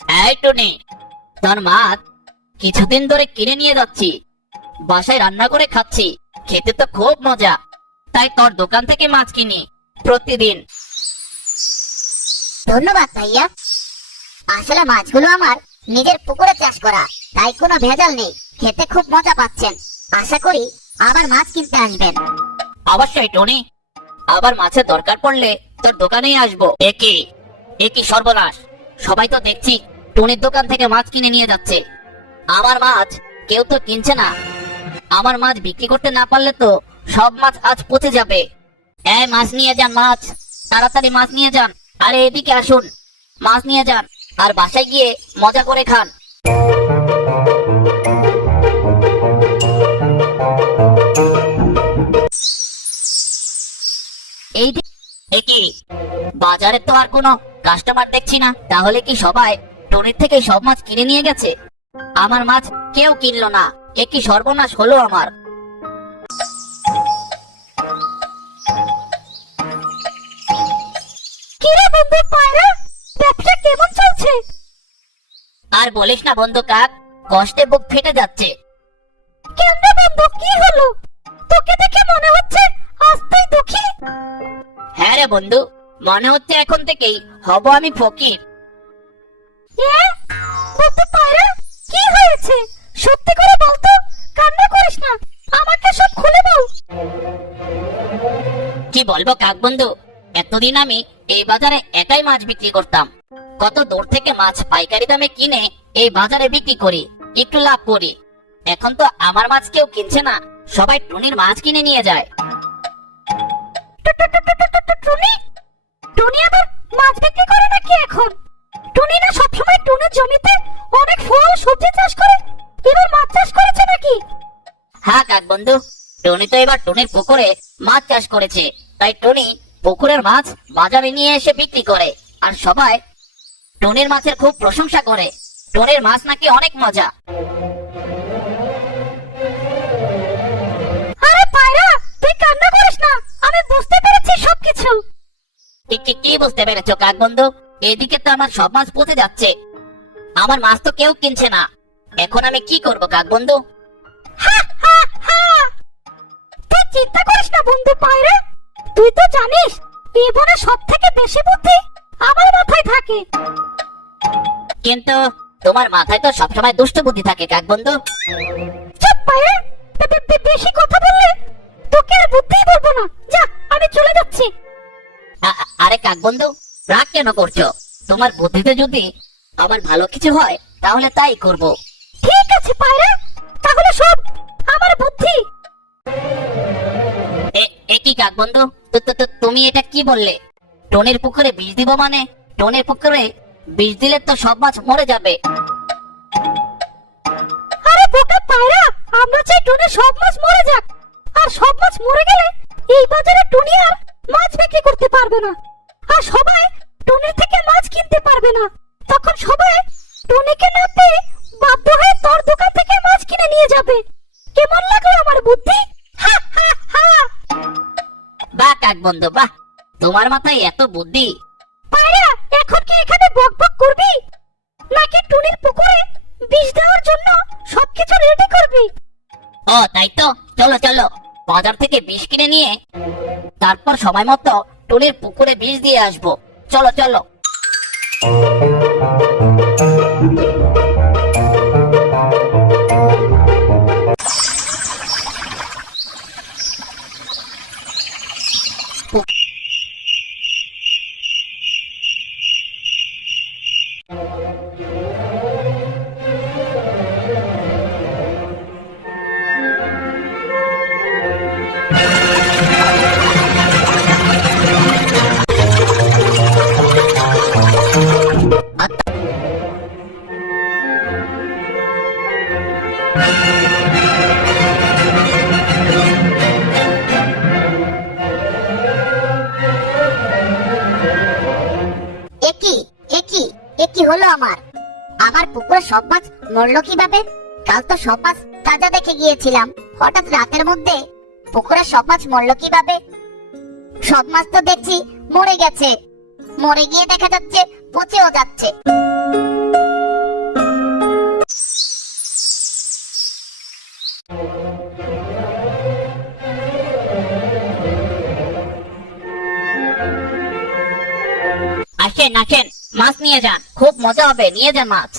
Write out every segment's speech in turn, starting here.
এই টুনি, তোর মাছ কিছুদিন ধরে কিনে নিয়ে যাচ্ছি, বাসায় রান্না করে খাচ্ছি, খেতে তো খুব মজা। তাই তোর দোকান থেকে মাছ কিনি প্রতিদিন। ধন্যবাদ ভাইয়া। আসলে মাছগুলো আমার নিজের পুকুরে চাষ করা, তাই কোনো ভেজাল নেই। খেতে খুব মজা পাচ্ছেন। আশা করি আবার মাছ কিনতে আসবেন। অবশ্যই টনি, আবার মাছের দরকার পড়লে তোর দোকানেই আসবো। একই সর্বনাশ, সবাই তো দেখছি টনির দোকান থেকে মাছ কিনে নিয়ে যাচ্ছে। আমার মাছ কেউ তো কিনছে না। আমার মাছ বিক্রি করতে না পারলে তো সব মাছ আজ পচে যাবে। এই মাছ নিয়ে যান, মাছ তাড়াতাড়ি মাছ নিয়ে যান। আরে এদিকে আসুন, মাছ নিয়ে যান আর বাসায় গিয়ে মজা করে খান। কি বাজারে তো আর কোনো কাস্টমার দেখছি না, তাহলে কি সবাই টনির থেকে সব মাছ কিনে নিয়ে গেছে? আমার মাছ কেউ কিনলো না, কি সর্বনাশ হলো আমার। কিরে বন্ধু পায়রা, ব্যবসা কেমন চলছে? আর বলিস না বন্ধু কাক, কষ্টে বুক ফেটে যাচ্ছে। কেন বন্ধু, কি হলো? তোকে দেখে মনে হচ্ছে আজ তুই দুঃখী। হ্যাঁ রে বন্ধু, মনে হচ্ছে এখন থেকেই হব আমি ফকির। বন্ধু পায়রা, কি হয়েছে? সত্যি করে বলতো, কান্না করিস না, আমাকে সব খুলে বল। কি বলবো কাক বন্ধু, এতদিন আমি এই বাজারে একাই মাছ বিক্রি করতাম। কত দূর থেকে মাছ পাইকারি দামে কিনে এই বাজারে বিক্রি করি, একটু লাভ করি। এখন তো আমার মাছ কেউ কিনছে না, সবাই টুনির মাছ কিনে নিয়ে যায়। টুনি টুনি আবার মাছ বিক্রি করে নাকি এখন? টুনি না সবসময় টুনির জমিতে অনেক ফল সবজি চাষ করে, এবার মাছ চাষ করেছে নাকি? হ্যাঁ কাক বন্ধু, টনি তো এবার টনির পুকুরে মাছ চাষ করেছে, তাই টনি পুকুরের মাছ বাজারে নিয়ে এসে বিক্রি করে। আর সবাই টনির মাছের খুব প্রশংসা করে, টনির মাছ নাকি অনেক মজা। আরে পায়রা, তুই কান্না করিস না, আমি বুঝতে পেরেছি সবকিছু। কি বুঝতে পেরেছো কাক বন্ধু? এদিকে তো আমার সব মাছ পচে যাচ্ছে, আমার মাছ তো কেউ কিনছে না। এখন আমি কি করব কাক বন্ধু? তুই চিন্তা করিস না বন্ধু পায়রা, তুই তো জানিস জীবনে সব থেকে বেশি বুদ্ধি আমার মাথায় থাকে। কিন্তু তোমার মাথায় তো সবসময় দুষ্ট বুদ্ধি থাকে কাক বন্ধু। চুপ পায়রা, বেশি কথা বললে তোকে আর বুদ্ধি বলবো না। যা, আমি চলে যাচ্ছি। আরে কাক বন্ধু, রাগ কেন করছো? তোমার বুদ্ধিতে যদি আমার ভালো কিছু হয় তাহলে তাই করব। ঠিক আছে পায়রা, তাহলে শোন আমার বুদ্ধি। কি কাক বন্ধু, তুমি এটা কি বললে? টনির পুকুরে বিষ দিব মানে? টনির পুকুরে বিষ দিলে তো সব মাছ মরে যাবে। আরে বোকা পায়রা, আমরা চাই টনির সব মাছ মরে যাক। আর সব মাছ মরে গেলে এই বাজারে টনি আর মাছ বিক্রি করতে পারবে না, আর সবাই টনির থেকে মাছ কিনতে পারবে না। তখন সবাই টনিকে না পেয়ে বাধ্য হয়ে তোর দোকান থেকে মাছ কিনে নিয়ে যাবে। কেমন লাগলো আমার বুদ্ধি? বাহ কাক বন্ধু বাহ, তোমার মাথায় এত বুদ্ধি। পায়রা, এখন কি এখানে বকবক করবি নাকি টুনির পুকুরে বিষ দেওয়ার জন্য সবকিছু রেডি করবি? ও তাই তো, চলো চলো, বাজার থেকে বিষ কিনে নিয়ে তারপর সময় মতো টুনির পুকুরে বিষ দিয়ে আসবো। চলো চলো। কি হলো আমার? আমার পুকুরে সব মাছ মরলো কিভাবে? কাল তো সব মাছ তাজা দেখে গিয়েছিলাম, হঠাৎ রাতের মধ্যে পুকুরে সব মাছ মরলো কিভাবে? সব মাছ তো দেখছি মরে গেছে। মরে গিয়ে দেখা যাচ্ছে পচেও যাচ্ছে। আসেন আসেন, মাছ নিয়ে যান, খুব মজা হবে, নিয়ে যান মাছ।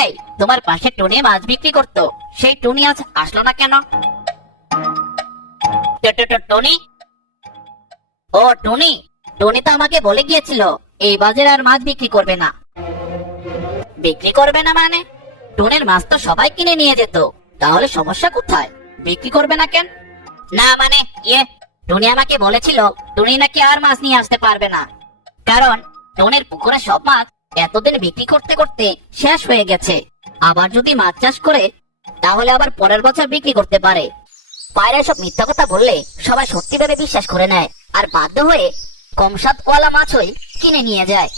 এই, তোমার পাশে টুনি মাছ বিক্রি করতো, সেই টুনি আজ আসলো না কেন? টুনি, ও টুনি, টুনি তো আমাকে বলে গিয়েছিল এই বাজারে আর মাছ বিক্রি করবে না। বিক্রি করবে না মানে? টুনির মাছ তো সবাই কিনে নিয়ে যেত, তাহলে সমস্যা কোথায়? বিক্রি করবে না কেন? না মানে টুনি আমাকে বলেছিল টুনি নাকি আর মাছ নিয়ে আসতে পারবে না, কারণ টুনির পুকুরে সব মাছ এতদিন বিক্রি করতে করতে শেষ হয়ে গেছে। আবার যদি মাছ চাষ করে তাহলে আবার পরের বছর বিক্রি করতে পারে। পায়রা সব মিথ্যা কথা বললে সবাই সত্যি ভেবে বিশ্বাস করে নেয়, আর বাধ্য হয়ে কম স্বাদওয়ালা মাছই কিনে নিয়ে যায়।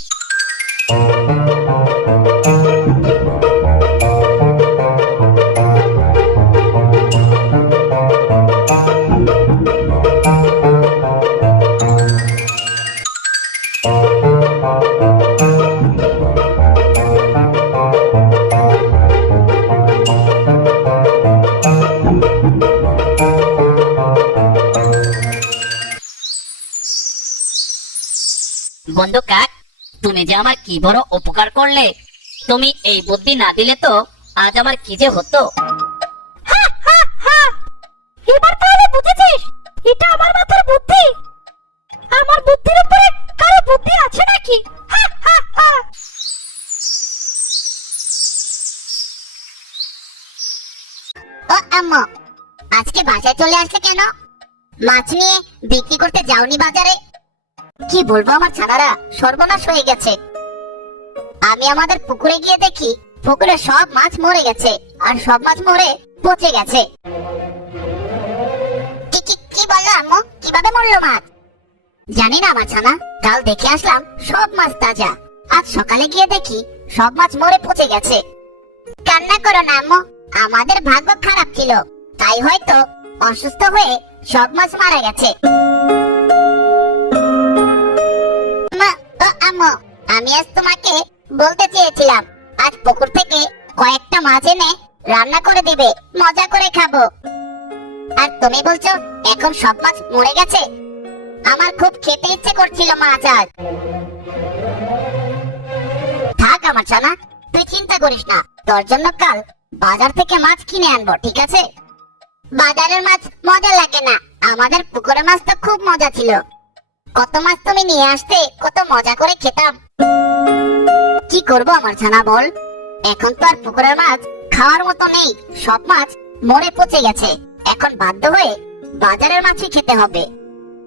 বন্ধু কাক, তুমি যে আমার কি বড় উপকার করলে। তুমি এই বুদ্ধি না দিলে তো আজ আমার কি যে হতো। এবার তাহলে বুঝেছিস এটা আমার মাথার বুদ্ধি? আমার বুদ্ধির উপরে কারো বুদ্ধি আছে নাকি? ও আম্মু, আজকে বাসায় চলে আসলে কেন? মাছ নিয়ে বিক্রি করতে যাওনি বাজারে? কি বলবো আমার ছানারা, সর্বনাশ হয়ে গেছে। আমি আমাদের পুকুরে গিয়ে দেখি পুকুরে সব মাছ মরে গেছে, আর সব মাছ মরে পচে গেছে। কি বললো আম্মু? কিভাবে মরলো মাছ? জানি না আমার ছানা, কাল দেখে আসলাম সব মাছ তাজা, আজ সকালে গিয়ে দেখি সব মাছ মরে পচে গেছে। কান্না করো না আম্মু, আমাদের ভাগ্য খারাপ ছিল, তাই হয়তো অসুস্থ হয়ে সব মাছ মারা গেছে। আম্মু, আমি আজ তোমাকে বলতে চেয়েছিলাম আজ পুকুর থেকে কয়েকটা মাছ এনে রান্না করে দিবে, মজা করে খাবো। আর তুমি বলছো এখন সব মাছ মরে গেছে? আমার খুব খেতে ইচ্ছে করছিল মাছ আজ। থাক আমার ছানা, তুই চিন্তা করিস না, তোর জন্য কাল বাজার থেকে মাছ কিনে আনবো, ঠিক আছে? বাজারের মাছ মজা লাগে না, আমাদের পুকুরের মাছ তো খুব মজা ছিল। কত মাছ তুমি নিয়ে আসতে, কত মজা করে খেতাম। কি করবো আমার ছানা বল, এখন তো আর পুকুরের মাছ খাওয়ার মতো নেই, সব মাছ মরে পচে গেছে। এখন বাধ্য হয়ে বাজারের মাছই খেতে হবে।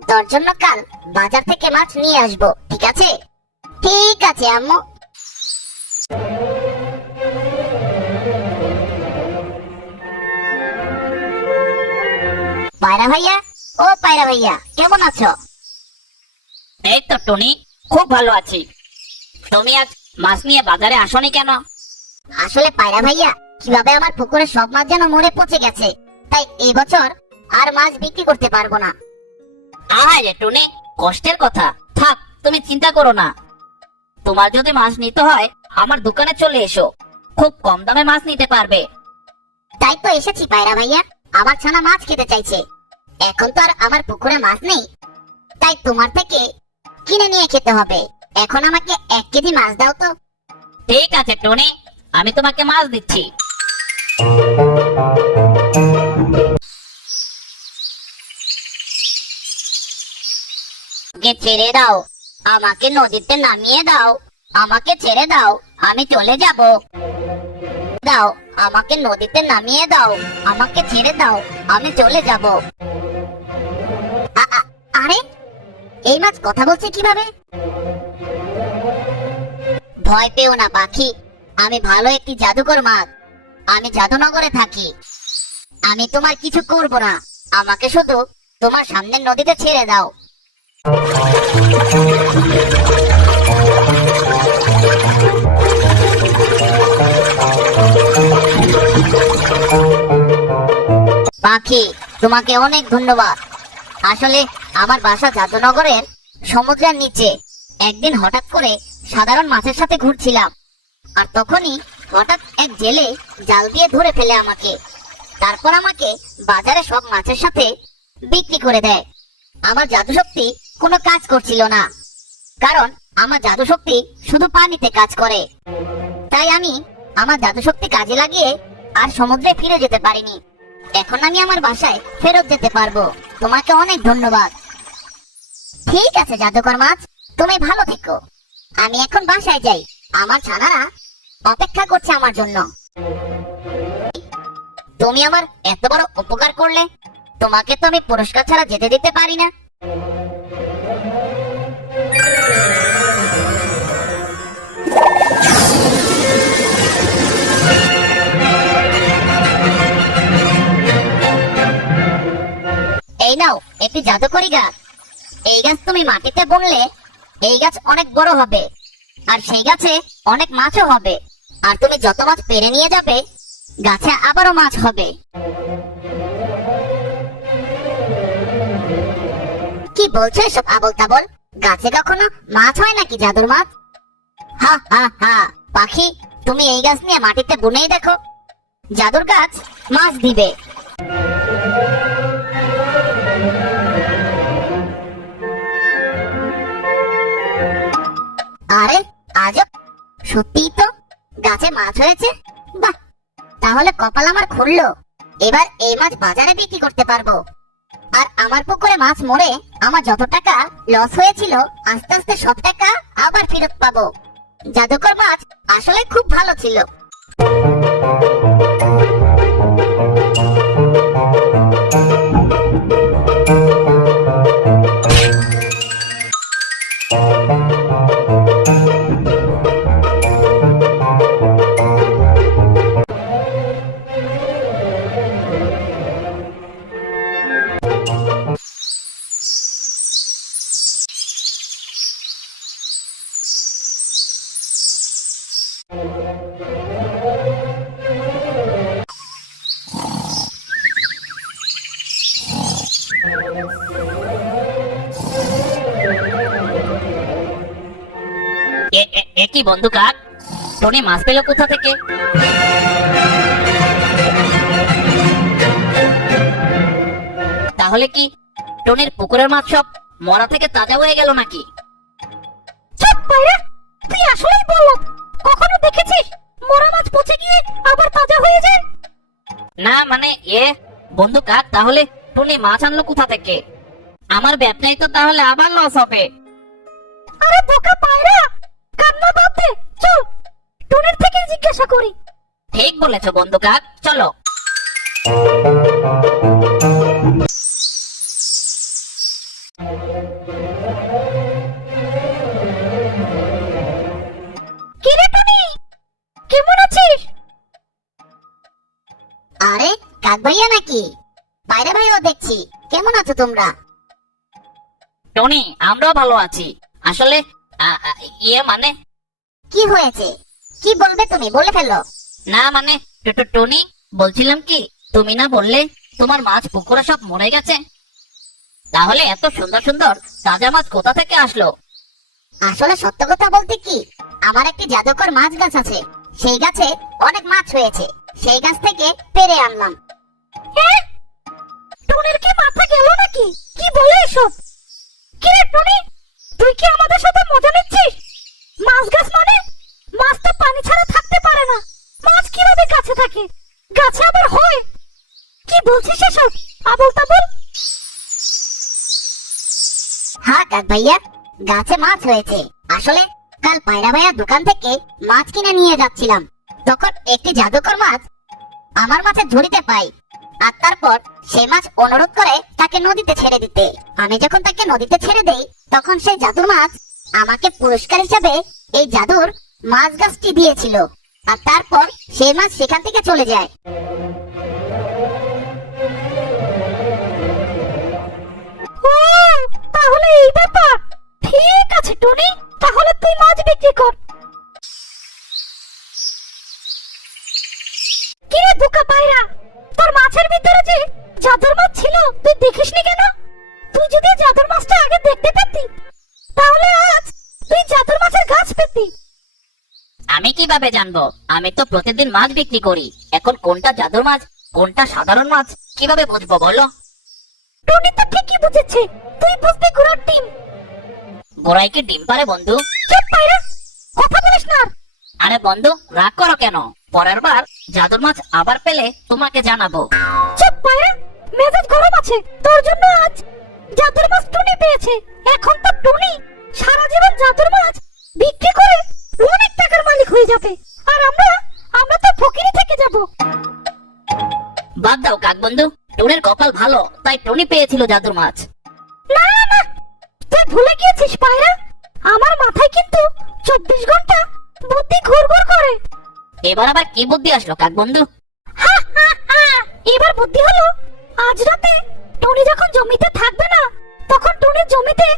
তোর জন্য কাল বাজার থেকে মাছ নিয়ে আসবো, ঠিক আছে? ঠিক আছে আম্মু। পায়রা ভাইয়া, ও পায়রা ভাইয়া, কেমন আছো? এই তো টুনি, খুব ভালো আছি। তুমি আজ মাছ নিয়ে বাজারে আসনি কেন? আসলে পায়রা ভাইয়া, কিভাবে আমার পুকুরে সব মাছ যেন মরে পচে গেছে, তাই এই বছর আর মাছ বিক্রি করতে পারবো না। আহারে টুনি, কষ্টের কথা, থাক তুমি চিন্তা করো না। তোমার যদি মাছ নিতে হয় আমার দোকানে চলে এসো, খুব কম দামে মাছ নিতে পারবে। তাই তো এসেছি পায়রা ভাইয়া, আমার ছানা মাছ খেতে চাইছে। এখন তো আর আমার পুকুরে মাছ নেই, তাই তোমার থেকে কিনে নিয়ে খেতে হবে। এখন আমাকে 1 কেজি মাছ দাও তো। ঠিক আছে টুনি, আমি তোমাকে মাছ দিচ্ছি। ছেড়ে দাও, আমাকে নদীতে নামিয়ে দাও, আমাকে ছেড়ে দাও, আমি চলে যাব। দাও, আমাকে নদীতে নামিয়ে দাও, আমাকে ছেড়ে দাও, আমি চলে যাব। আরে, এই মাছ কথা বলছে কিভাবে? ভয় পেও না পাখি, আমি ভালো একটি জাদুকর মাছ। আমি জাদুনগরে থাকি, আমি তোমার কিছু করব না। আমাকে শুধু তোমার সামনের নদীতে ছেড়ে দাও। পাখি, তোমাকে অনেক ধন্যবাদ। আসলে আমার বাসা জাদুনগরের সমুদ্রের নিচে। একদিন হঠাৎ করে সাধারণ মাছের সাথে ঘুরছিলাম, আর তখনই হঠাৎ এক জেলে জাল দিয়ে ধরে ফেলে আমাকে। তারপর আমাকে বাজারে সব মাছের সাথে বিক্রি করে দেয়। আমার জাদুশক্তি কোনো কাজ করছিল না, কারণ আমার জাদুশক্তি শুধু পানিতে কাজ করে। তাই আমি আমার জাদুশক্তি কাজে লাগিয়ে আর সমুদ্রে ফিরে যেতে পারিনি। এখন আমি আমার বাসায় ফেরত যেতে পারবো। তোমাকে অনেক ধন্যবাদ। ঠিক আছে জাদুকর মাছ, তুমি ভালো থেকো। আমি এখন বাসায় যাই, আমার ছানারা অপেক্ষা করছে আমার জন্য। তুমি আমার এত বড় উপকার করলে, তোমাকে তো আমি পুরস্কার ছাড়া যেতে দিতে পারি না। এই নাও একটি জাদুকরি গাছ। এই গাছ তুমি মাটিতে বুনলে এই গাছ অনেক বড় হবে, আর সেই গাছে অনেক মাছও হবে। আর তুমি যত মাছ পেরে নিয়ে যাবে, গাছে আবারও মাছ হবে। কি বলছো এসব আবল তাবল? গাছে কখনো মাছ হয় নাকি জাদুর মাছ? হা হা হা পাখি, তুমি এই গাছ নিয়ে মাটিতে বুনেই দেখো, জাদুর গাছ মাছ দিবে। আরে আজব, সত্যিই তো গাছে মাছ হয়েছে। বাহ, তাহলে কপাল আমার খুললো। এবার এই মাছ বাজারে বিক্রি করতে পারবো। আর আমার পুকুরে মাছ মরে আমার যত টাকা লস হয়েছিল, আস্তে আস্তে সব টাকা আবার ফেরত পাবো। জাদুকর মাছ আসলে খুব ভালো ছিল। কি বন্ধু কাক, টনি মাছ পেল কোথা থেকে? তাহলে কি টনির পুকুরের মাছ সব মরা থেকে তাজা হয়ে গেল নাকি? চুপ পায়রা, তুই আসলেই বলো, কখনো দেখেছিস মরা মাছ পচে গিয়ে আবার তাজা হয়ে যায়? না মানে বন্ধু কাক, তাহলে টনি মাছ আনলো কোথা থেকে? আমার ব্যবসায় তো তাহলে আবার লস হবে। আরে বোকা পায়রা, কান্না বাদ দে, চল টুনির থেকে জিজ্ঞাসা করি। ঠিক বলেছো বন্ধু কাক, চলো। কিরে টুনি, কেমন আছিস? আরে কাক ভাইয়া নাকি? পায়রা ভাইও দেখছি। কেমন আছো তোমরা? টনি, আমরাও ভালো আছি। আসলে মানে কি হয়েছে? কি বলবে তুমি, বলে ফেলো। না মানে টনি, বলছিলাম কি, তুমি না বললে তোমার মাছ পুকুরে সব মরে গেছে? তাহলে এত সুন্দর সুন্দর তাজা মাছ কোথা থেকে আসলো? আসলে সত্য কথা বলতে কি, আমার একটি জাদুকর মাছ গাছ আছে। সেই গাছে অনেক মাছ হয়েছে, সেই গাছ থেকে পেরে আনলাম। টুনির কি মাথা গেল নাকি? কি বলে এসব? কিরে টুনি, তুই কি আমাদের সাথে মজা নিচ্ছিস? মাছ গাছ মানে মাছ তো পানি ছাড়া থাকতে পারে না। মাছ কিভাবে গাছে থাকে, গাছে আবার হয়? কি বলছিস এসব আবল তাবল? হ্যাঁ কাক ভাইয়া, গাছে মাছ হয়েছে। আসলে কাল পায়রা ভাইয়ার দোকান থেকে মাছ কিনে নিয়ে যাচ্ছিলাম, তখন একটি জাদুকর মাছ আমার মাছের ঝুড়িতে পাই। আর তারপর সেই মাছ অনুরোধ করে তাকে নদীতে ছেড়ে দিতে। আমি যখন তাকে নদীতে ছেড়ে দেই, তখন সেই জাদুর মাছ আমাকে পুরস্কার হিসাবে এই জাদুর মাছ গাছটি দিয়েছিল। আর তারপর সেই মাছ সেখান থেকে চলে যায়। ও, তাহলে এই ব্যাপার। ঠিক আছে টুনি, তাহলে তুই মাছ বিক্রি কর। কিরে বোকা পায়রা, তোর মাছের ভিতরে যে জাদু আমি কিভাবে জানবো? আমি তো প্রতিদিন মাছ বিক্রি করি। এখন কোনটা জাদুর মাছ, কোনটা সাধারণ মাছ কিভাবে বুঝবো বলো? টনি তো ঠিকই বুঝেছে, তুই বুঝবি ঘোড়ার ডিম। গোড়ায় কি ডিম পারে বন্ধু? চুপ পায়রা, কথা বলিস না আর। আরে বন্ধু, রাগ করো কেন? পরের বার জাদুর মাছ আবার পেলে তোমাকে জানাবো। চুপ পায়রা, মেজাজ গরম আছে তোর জন্য। আজ জাদুর মাছ টুনি পেয়েছে, এখন তো টুনি সারা জীবন জাদুর মাছ বিক্রি করে অনেক টাকার মালিক হয়ে যাবে, আর আমরা তো ফকিরি থেকে যাব। বাদ দাও কাক বন্ধু, টুনির কপাল ভালো তাই টুনি পেয়েছিল জাদুর মাছ। না না, তুই ভুলে গিয়েছিস পায়রা, আমার মাথায় কিন্তু 24 ঘন্টা বুদ্ধি ঘুরঘুর করে। এবার আবার কি বুদ্ধি আসলো কাক বন্ধু? হা, হা, হা। এবার বুদ্ধি হলো, আজ রাতে টুনি যখন জমিতে থাকবে না, তখন টুনির জমিতে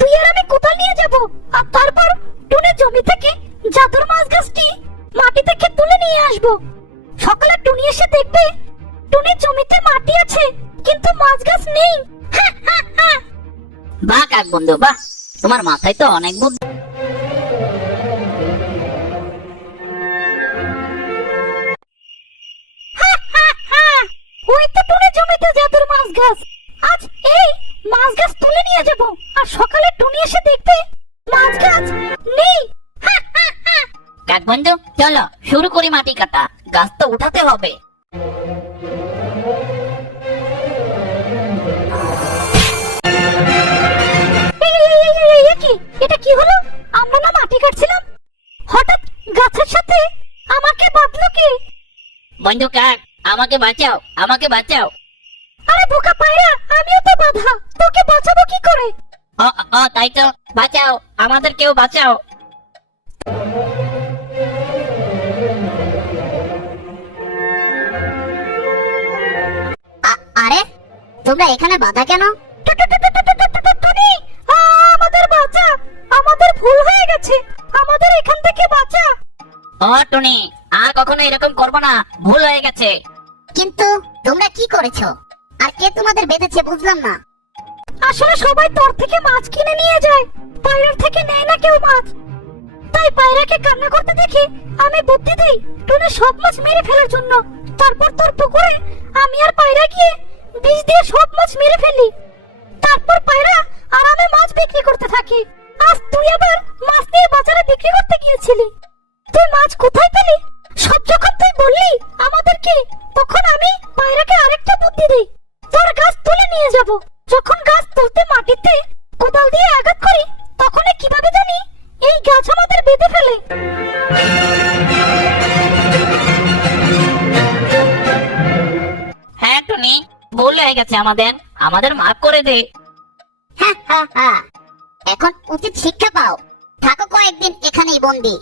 তুই আর আমি কোদাল নিয়ে যাব, আর তারপর টুনির জমি থেকে জাদুর মাছ গাছটি মাটি থেকে তুলে নিয়ে আসব। সকালে টুনি এসে দেখবে টুনির জমিতে মাটি আছে কিন্তু মাছ গাছ নেই। হা, হা, হা। বাহ কাক বন্ধু বাহ, তোমার মাথায় তো অনেক বুদ্ধি। হা, হা, হা। ওই তো টুনির জমিতে জাদুর মাছ গাছ। আজ এই মাছ গাছ তুলে নিয়ে যাব, আর সকালে টুনি এসে দেখবে মাছ গাছ নেই। হা, হা, হা। কাক বন্ধু চলো শুরু করি মাটি কাটা, গাছ তো উঠাতে হবে। এ কি, এটা কি হলো? আমরা না মাটি কাটছিলাম, হঠাৎ গাছের সাথে আমাকে বাঁধলো কি? বন্ধু কাক, আমাকে বাঁচাও, আমাকে বাঁচাও। আরে বোকা পায়রা, আমিও তো বাঁধা, তোকে বাঁচাবো কি করে? ও ও তাই তো, বাঁচাও, আমাদের কেউ বাঁচাও। আরে তোমরা এখানে বাধা কেন? টুনি, আমাদের বাঁচা, আমাদের ভুল হয়ে গেছে, আমাদের এখান থেকে বাঁচা। ও টুনি, আর কখনো এরকম করবো না, ভুল হয়ে গেছে। কিন্তু তোমরা কি করেছো, আর কে তোমাদের বেঁধেছে বুঝলাম না। আসলে সবাই তোর থেকে মাছ কিনে নিয়ে যায়, পায়রার থেকে নেয় না কেউ মাছ। তাই পায়রাকে কান্না করতে দেখে আমি বুদ্ধি দেই টুনি সব মাছ মেরে ফেলার জন্য। তারপর তোর পুকুরে আমি আর পায়রা গিয়ে বিষ দিয়ে সব মাছ মেরে ফেলি। তারপর পায়রা আরামে মাছ বিক্রি করতে থাকি। আজ তুই আবার মাছ নিয়ে বাজারে বিক্রি করতে গিয়েছিলি, তুই মাছ কোথায় পেলি? সব যখন তুই বললি আমাদেরকে, তখন আমি পায়রাকে আরেকটা বুদ্ধি দেই, তোর গাছ তুলে নিয়ে যাব। যখন গাছ তুলতে মাটিতে কোদাল দিয়ে আঘাত করি, তখন কিভাবে জানি এই গাছ আমাদের বেঁধে ফেলে। হ্যাঁ টুনি, ভুল হয়ে গেছে আমাদের, আমাদের মাফ করে দে। হা, হা, হা। এখন উচিত শিক্ষা পাও, থাকো কয়েকদিন এখানেই বন্দি।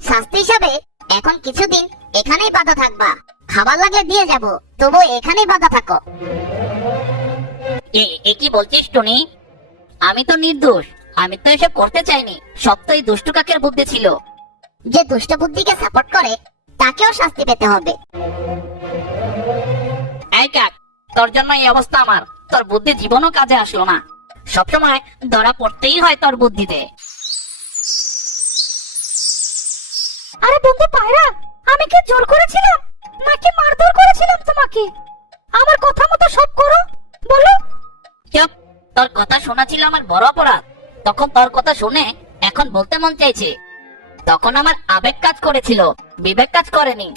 শাস্তি হিসাবে এখন কিছুদিন এখানেই বাধা থাকবা, খাবার লাগলে দিয়ে যাব, তবু এখানেই বাধা থাকো। এ কি বলছিস টুনি? আমি তো নির্দোষ, আমি তো এসব করতে চাইনি, সব তো এই দুষ্টু কাকের বুদ্ধি ছিল। যে দুষ্ট বুদ্ধিকে সাপোর্ট করে তাকেও শাস্তি পেতে হবে। এই কাক, তোর জন্য এই অবস্থা আমার, তোর বুদ্ধি জীবনও কাজে আসলো না, সবসময় ধরা পড়তেই হয় তোর বুদ্ধিতে। আরে বন্ধু পায়রা, আমি কি জোর করেছিলাম নাকি মারধর করেছিলাম তোমাকে? আমার কথা মতো সব করো, বলো। চুপ, তোর কথা শোনা ছিল আমার বড় অপরাধ। তখন তোর কথা শুনে এখন বলতে মন চাইছে, তখন আমার আবেগ কাজ করেছিল, বিবেক কাজ করেনি।